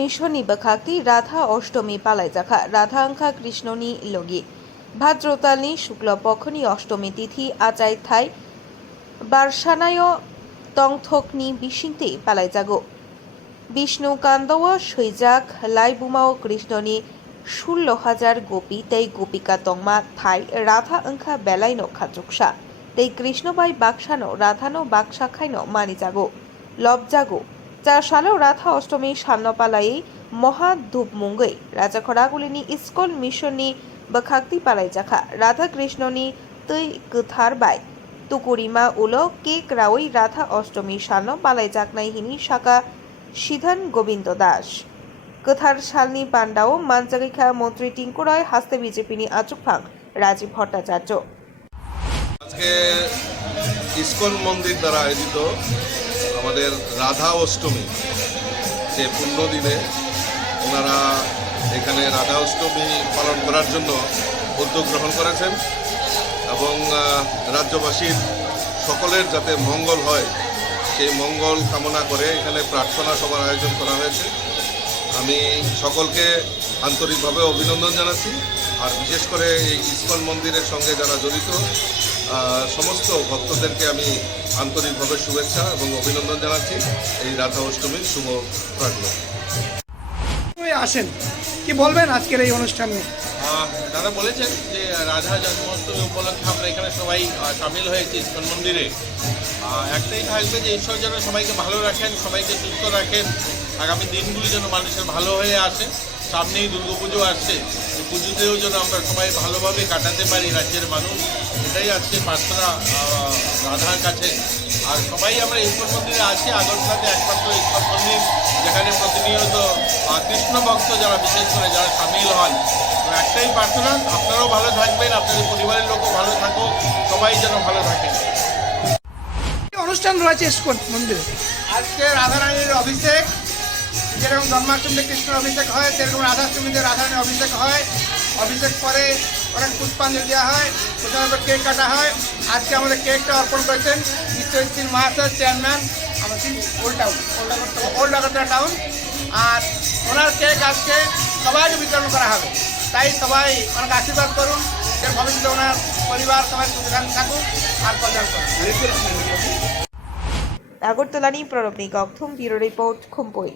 मिशननि बखाक्ति राधा अष्टमी पालाई जाखा राधा अंखा कृष्णनि लगी भाद्रतालनि शुक्ल पक्षनि अष्टमी तिथि आचाय थाई बारसानाय तंथकनि बिसिंते पालाई जागो विष्णु कांदव सैजाक लाइबुमाओ कृष्णनि 16,000 गोपी तै गोपिका तंगमा थाई राधा अंखा बेलाइनो खाजुकसा तै कृष्णबाई बाक्सानो राधानो बाक्साखाइनो मानि जागो लब जागो चार सालेও राधा अष्टमी सान्नपालाई महा धूप मुंगै राजाखरागुलिनि इस्कन मिशननि बखाक्ति पालाई जाखा राधा कृष्णनि तै गोथार बाय तुकुरिमा उलो केक रावै राधा अष्टमी सान्न पालाई जाकनाय हिनि शाखा सिधान गोविंद दास गोथार सालनि पांडाओ मानजागैखा मंत्री टिंकु रय हास्ते बीजेपीनि आचुकफां राजीव भट्टाचार्य আজকে ইসকন মন্দির দ্বারা আয়োজিত আমাদের রাধা অষ্টমী যে পূর্ণ দিনে ওনারা এখানে রাধা অষ্টমী পালন করার জন্য উদ্যোগ গ্রহণ করেছেন এবং রাজ্যবাসীর সকলের যাতে মঙ্গল হয় সেই মঙ্গল কামনা করে এখানে প্রার্থনা সভার আয়োজন করা হয়েছে। আমি সকলকে আন্তরিকভাবে অভিনন্দন জানাচ্ছি আর বিশেষ করে এই ইসকন মন্দিরের সঙ্গে যারা জড়িত সমস্ত ভক্তদেরকে আমি আন্তরিকভাবে শুভেচ্ছা এবং অভিনন্দন জানাচ্ছি এই রাধা অষ্টমীর শুভ প্রার্থনা। আসেন কি বলবেন আজকের এই অনুষ্ঠানে? দাদা বলেছেন যে রাধা জন্মাষ্টমী উপলক্ষে আমরা এখানে সবাই সামিল হয়েছি ইসকন মন্দিরে। একটাই থাকবে যে ঈশ্বর যেন সবাইকে ভালো রাখেন, সবাইকে সুস্থ রাখেন, আগামী দিনগুলি যেন মানুষের ভালো হয়ে আসে। সামনেই দুর্গাপুজো আসছে, এই পুজোতেও যেন আমরা সবাই ভালোভাবে কাটাতে পারি রাজ্যের মানুষ, এটাই আজকে প্রার্থনা রাধার কাছে। আর সবাই আমরা ইসকন মন্দিরে আছি, আগরতলাতে একমাত্র ইসকন মন্দির যেখানে প্রতিনিয়ত কৃষ্ণ ভক্ত যারা বিশেষ করে যারা সামিল হন। একটাই প্রার্থনা, আপনারাও ভালো থাকবেন, আপনাদের পরিবারের লোকও ভালো থাকুক, সবাই যেন ভালো থাকে। অনুষ্ঠান রয়েছে ইসকন মন্দিরে আজকে রাধারানীর অভিষেক, যেরকম জন্মাষ্টমীতে কৃষ্ণের অভিষেক হয় সেরকম রাধাষ্টমীতে রাধারানীর অভিষেক হয়। অভিষেক পরে অনেক পুষ্পাঞ্জলি দেওয়া হয়, প্রথমত কেক কাটা হয়। আজকে আমাদের কেকটা অর্পণ করেছেন ঈশ্বরী মহাশয় চেয়ারম্যান আমাদের ওল্ড আগরতলা টাউন। আর ওনার কেক আজকে সবাইকে বিতরণ করা হবে, তাই সবাই অনেক আশীর্বাদ করুন যে ভবিষ্যতে ওনার পরিবার সবাই সুখে থাকুক আর কল্যাণ করুন। আগরতলানি প্রণব নিগম ব্যুরো রিপোর্ট খুম্পই।